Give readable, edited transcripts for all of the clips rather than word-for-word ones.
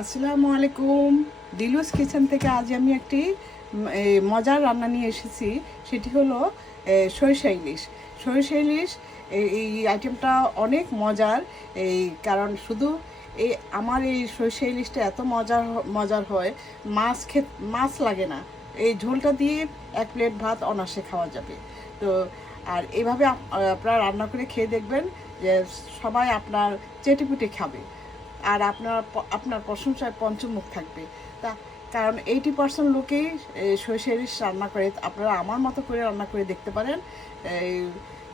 আসসালামু আলাইকুম। ডিলুস কিচেন থেকে আজ আমি একটি মজার রান্না নিয়ে এসেছি। সেটি হলো সরিষা ইলিশ। সরিষা ইলিশ এই আইটেমটা অনেক মজার। কারণ শুধু আমার এই সরিষা ইলিশটা এত মজার হয়, মাছ লাগে না। এই ঝোলটা দিয়ে এক প্লেট ভাত অনায়াসে খাওয়া যাবে। তো আর এভাবে আপনারা রান্না করে খেয়ে দেখবেন যে সবাই আপনার চেটেপুটে খাবে। আর আপনার প্রশংসায় পঞ্চমুখ থাকবে। তা কারণ 80% লোকেই সরিষা ইলিশ রান্না করে। আপনারা আমার মতো করে রান্না করে দেখতে পারেন।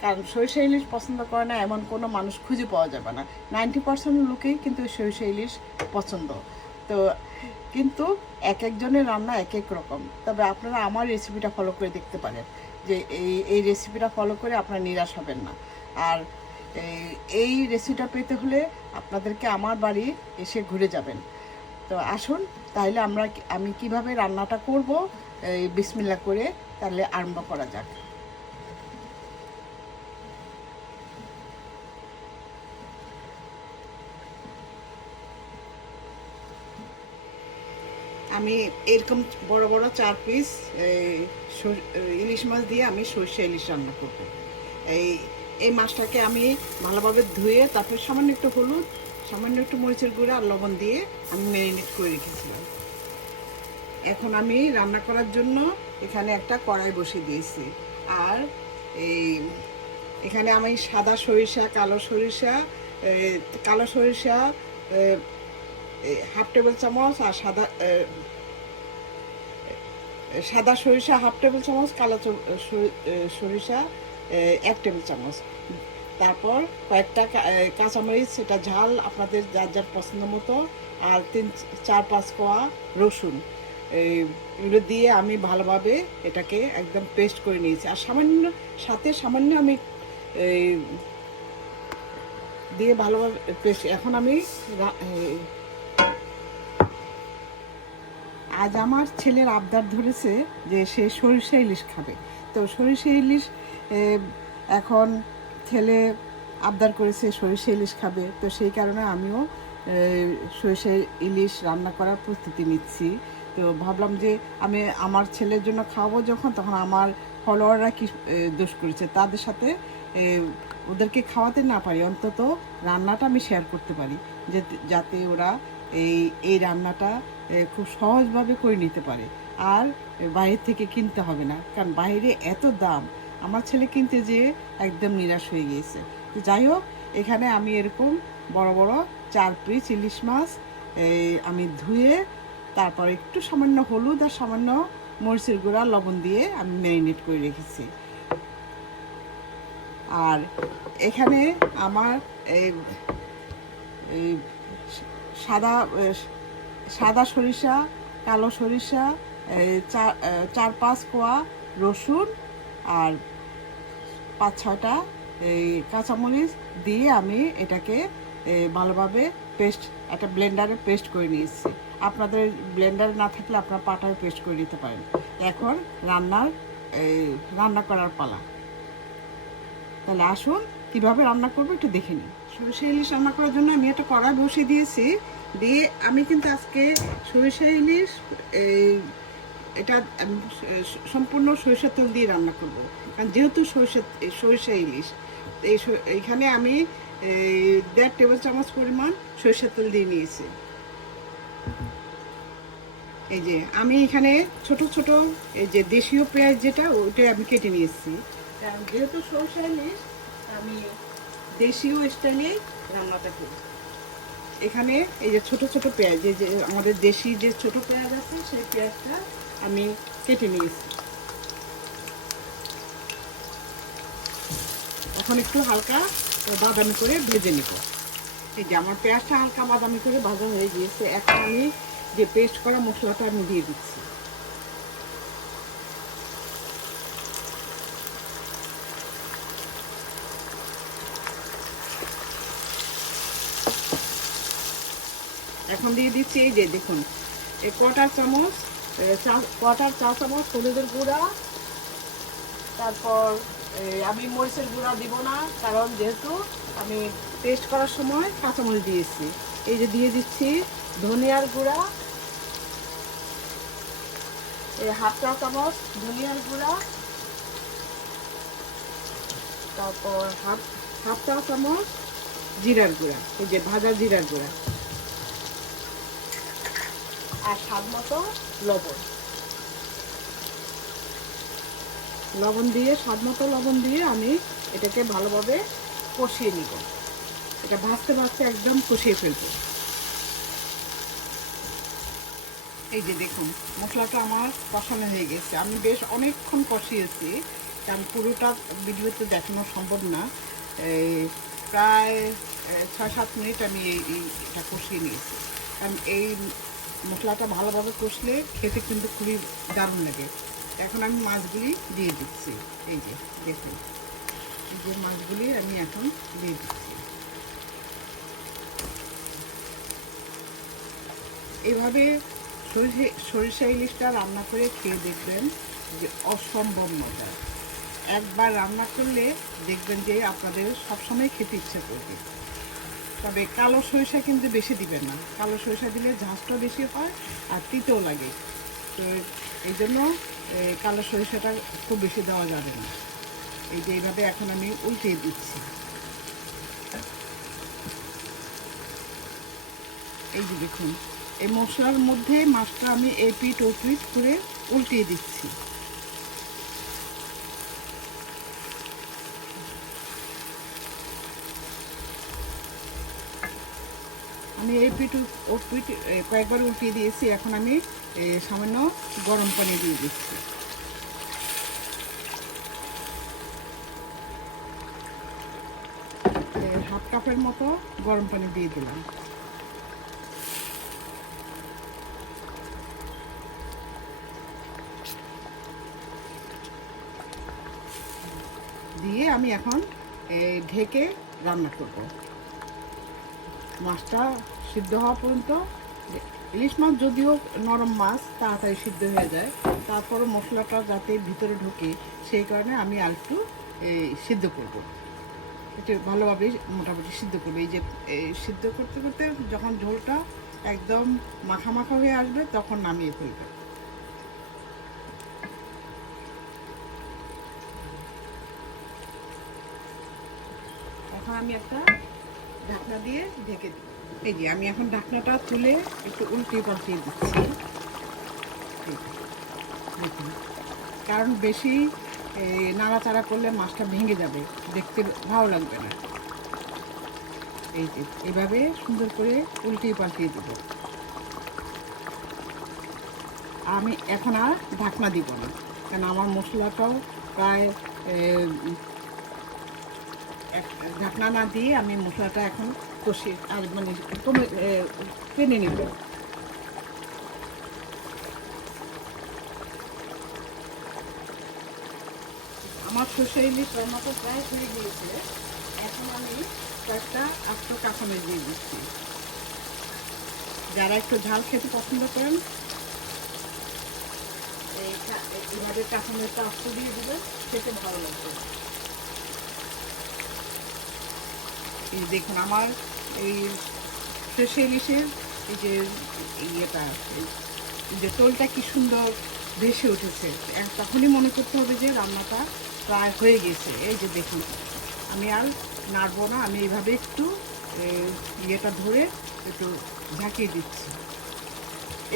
কারণ সরিষা ইলিশ পছন্দ করে না এমন কোনো মানুষ খুঁজে পাওয়া যাবে না। 90% লোকেই কিন্তু সরিষা ইলিশ পছন্দ। তো কিন্তু এক একজনের রান্না এক এক রকম। তবে আপনারা আমার রেসিপিটা ফলো করে দেখতে পারেন, যে এই রেসিপিটা ফলো করে আপনারা নিরাশ হবেন না। আর এই রেসিপিটা পেতে হলে আপনাদেরকে আমার বাড়ি এসে ঘুরে যাবেন। তো আসুন তাহলে আমি কিভাবে রান্নাটা করব বিসমিল্লাহ করে তাহলে আরম্ভ করা যাক। আমি এরকম বড় বড় 4 পিস ইলিশ মাছ দিয়ে আমি সরষে ইলিশ রান্না করব। এই মাছটাকে আমি ভালোভাবে ধুয়ে তারপর সামান্য একটু হলুদ, সামান্য একটু মরিচের গুঁড়া আর লবণ দিয়ে আমি ম্যারিনেট করে রেখেছিলাম। এখন আমি রান্না করার জন্য এখানে একটা কড়াই বসিয়ে দিয়েছি। আর এখানে আমি সাদা সরিষা, কালো সরিষা হাফ টেবিল চামচ, আর সাদা সরিষা হাফ টেবিল চামচ, কালো সরিষা 1 টেবিল চামচ। তারপর কয়েকটা কাঁচামরিচ, সেটা ঝাল আপনাদের যার যার পছন্দ মতো, আর 4-5 কোয়া রসুন, এগুলো দিয়ে আমি ভালোভাবে এটাকে একদম পেস্ট করে নিয়েছি। আর সামান্য আমি দিয়ে ভালোভাবে পেস্ট। এখন আমি আজ আমার ছেলের আবদার ধরেছে যে সে সরিষা ইলিশ খাবে। তো সরিষা ইলিশ এখন ছেলে আবদার করেছে সরিষা ইলিশ খাবে। তো সেই কারণে আমিও সরিষা ইলিশ রান্না করার প্রস্তুতি নিচ্ছি। তো ভাবলাম যে আমি আমার ছেলের জন্য খাওয়াবো যখন, তখন আমার ফলোয়াররা কি দোষ করেছে তাদের সাথে ওদেরকে খাওয়াতে না পারি, অন্তত রান্নাটা আমি শেয়ার করতে পারি, যাতে ওরা এই রান্নাটা খুব সহজভাবে করে নিতে পারে। আর বাইরে থেকে কিনতে হবে না, কারণ বাইরে এত দাম। আমার ছেলে কিনতে যেয়ে একদম নিরাশ হয়ে গিয়েছে। তো যাই হোক, এখানে আমি এরকম বড় বড় 4 পিস ইলিশ মাছ আমি ধুয়ে তারপর একটু সামান্য হলুদ আর সামান্য মরিচের গুঁড়া, লবণ দিয়ে আমি ম্যারিনেট করে রেখেছি। আর এখানে আমার সাদা সরিষা, কালো সরিষা, 4-5 কোয়া রসুন আর 5-6টা কাঁচামরিচ দিয়ে আমি এটাকে ভালোভাবে একটা ব্লেন্ডারে পেস্ট করে নিয়েছি। আপনাদের ব্লেন্ডারে না থাকলে আপনারা পাটায় পেস্ট করে নিতে পারেন। এখন রান্না করার পালা। তাহলে আসুন কীভাবে রান্না করবো একটু দেখে নিই। সরিষা ইলিশ রান্না করার জন্য আমি একটা কড়াই বসিয়ে দিয়েছি। দিয়ে আমি কিন্তু আজকে সরিষা ইলিশ এটা সম্পূর্ণ সরিষার তেল দিয়ে রান্না করব, কারণ যেহেতু সরিষা ইলিশ, এইখানে আমি 1.5 টেবিল চামচ পরিমাণ সরিষার তেল দিয়ে নিয়েছি। এই যে আমি এখানে ছোট ছোট এই যে দেশীয় পেঁয়াজ যেটা, ওটা আমি কেটে নিয়েছি। কারণ যেহেতু সরিষা ইলিশ, আমি দেশীয় স্টাইলে রান্নাটা করি। এখানে এই যে ছোট ছোট পেঁয়াজ, যে আমাদের দেশি যে ছোট পেঁয়াজ আছে, সেই পেঁয়াজটা আমি কেটে নিয়েছি। এখন একটু হালকা বাদামি করে ভেজে নেব। এই যে আমার পেঁয়াজটা হালকা বাদামি করে ভাজা হয়ে গিয়েছে। এখন আমি যে পেস্ট করা মশলাটা আমি দিয়ে দিচ্ছি। এখন দিয়ে দিচ্ছি এই যে দেখুন, এই কোয়াটার চা চামচ হলুদের গুঁড়া। তারপর আমি মরিচের গুঁড়া দিব না, কারণ যেহেতু আমি পেস্ট করার সময় কাঁচামরিচ দিয়েছি। এই যে দিয়ে দিচ্ছি ধনিয়ার গুঁড়া, এই হাফ চা চামচ ধনিয়ার গুঁড়া, তারপর হাফ চা চামচ জিরার গুঁড়া, এই যে ভাজা জিরার গুঁড়া, আর স্বাদ মতো লবণ। স্বাদ মতো লবণ দিয়ে আমি এটাকে ভালোভাবে কষিয়ে নিব। এটা ভাজতে ভাজতে একদম কষিয়ে ফেলবো। এই যে দেখুন মশলাটা আমার কষানো হয়ে গেছে। আমি বেশ অনেকক্ষণ কষিয়েছি, কারণ পুরোটা ভিডিওতে দেখানো সম্ভব না। প্রায় 6-7 মিনিট আমি এটা কষিয়ে নিয়েছি। কারণ এই মশলাটা ভালোভাবে কষলে খেতে কিন্তু খুবই দারুণ লাগে। এখন আমি মাছগুলি দিয়ে দিচ্ছি। এই যে দেখুন, এই যে মাছগুলি আমি এখন দিয়ে দিচ্ছি। এভাবে সরিষা ইলিশটা রান্না করে খেয়ে দেখবেন যে অসম্ভব মজা। একবার রান্না করলে দেখবেন যে আপনাদের সবসময় খেতে ইচ্ছে করবে। তবে কালো সরিষা কিন্তু বেশি দিবেন না, কালো সরিষা দিলে ঝাঁজটা বেশি হয় আর তিতেও লাগে। তো এই জন্য কালো সরিষাটা খুব বেশি দেওয়া যাবে না। এই যে এইভাবে এখন আমি উল্টিয়ে দিচ্ছি। এই যে দেখুন এই মশলার মধ্যে মাছটা আমি এপিট ওপিট করে উল্টিয়ে দিচ্ছি। আমি এপিট ওপিট কয়েকবার উল্টিয়ে দিয়েছি। এখন আমি সামান্য গরম পানি দিয়ে দিচ্ছি। হাফ কাপের মতো গরম পানি দিয়ে দিলাম। দিয়ে আমি এখন ঢেকে রান্না করব। মাছটা সিদ্ধ হওয়া পর্যন্ত। ইলিশ মাছ যদিও নরম মাছ, তাড়াতাড়ি সিদ্ধ হয়ে যায়, তারপরও মশলাটা যাতে ভিতরে ঢোকে সেই কারণে আমি আর একটু সিদ্ধ করব। একটু ভালোভাবে মোটামুটি সিদ্ধ করবো। এই যে সিদ্ধ করতে করতে যখন ঝোলটা একদম মাখা মাখা হয়ে আসবে তখন নামিয়ে ফেলবে। এখন আমি একটা ঢাকনা দিয়ে ঢেকে দিই। এই যে আমি এখন ঢাকনাটা তুলে একটু উল্টে পাল্টিয়ে দিচ্ছি। দেখুন, কারণ বেশি নাড়াচাড়া করলে মাছটা ভেঙে যাবে, দেখতে ভালো লাগবে না। এই যে এভাবে সুন্দর করে উল্টিয়ে পাল্টিয়ে দেবো। আমি এখন আর ঢাকনা দিব না, কারণ আমার মশলাটাও প্রায় ঢাকনা না দিয়ে আমি মশলাটা এখন কষি আর মানে টেনে নেব। আমার সরষে ইলিশ রান্নাটা প্রায় হয়ে গিয়েছে। এখন আমি কয়েকটা আস্ত কাঁচামরিচ দিয়ে দিচ্ছি। যারা একটু ঝাল খেতে পছন্দ করেন এইভাবে কাঁচামরিচটা আস্ত দিয়ে দেবেন, খেতে ভালো লাগবে। এই দেখুন আমার এই সরষে ইলিশের এই যে ইয়েটা, এই যে তোলটা কি সুন্দর ভেসে উঠেছে। তখনই মনে করতে হবে যে রান্নাটা প্রায় হয়ে গেছে। এই যে দেখুন আমি আর নাড়বো না, আমি এইভাবে একটু ইয়েটা ধরে একটু ঝাঁকিয়ে দিচ্ছি।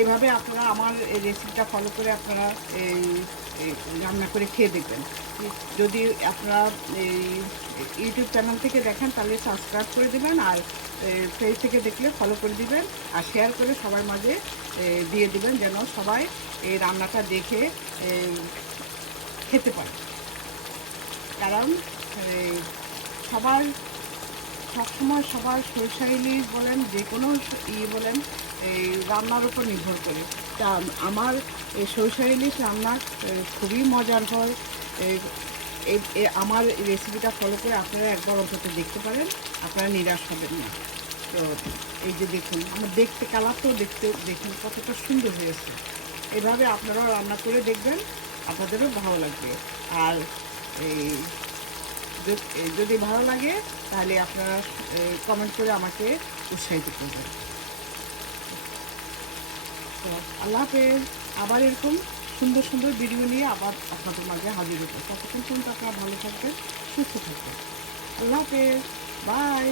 এভাবে আপনারা আমার এই রেসিপিটা ফলো করে আপনারা এই রান্না করে খেয়ে দেখবেন। যদি আপনারা এই ইউটিউব চ্যানেল থেকে দেখেন তাহলে সাবস্ক্রাইব করে দেবেন, আর পেজ থেকে দেখলে ফলো করে দিবেন, আর শেয়ার করে সবার মাঝে দিয়ে দিবেন, যেন সবাই এই রান্নাটা দেখে খেতে পারে। কারণ সবসময় সবার সরষে ইলিশ বলেন, যে কোনো বলেন, এই রান্নার উপর নির্ভর করে। তা আমার এই সরষে ইলিশ রান্না খুবই মজার হয়। আমার রেসিপিটা ফলো করে আপনারা একবার অন্তত দেখতে পারেন, আপনারা নিরাশ হবেন না। তো এই যে দেখুন আমার দেখতে কালারটাও দেখুন কতটা সুন্দর হয়েছে। এভাবে আপনারাও রান্না করে দেখবেন, আপনাদেরও ভালো লাগবে। আর এই যদি ভালো লাগে তাহলে আপনারা কমেন্ট করে আমাকে উৎসাহিত করবেন। তো আল্লাহ হাফেজ। আবার এরকম সুন্দর সুন্দর ভিডিও নিয়ে আবার আপনাদের মাঝে হাজির হবো। ততক্ষণ পর্যন্ত আপনারা ভালো থাকবেন, সুস্থ থাকবেন। আল্লাহ হাফেজ, বাই।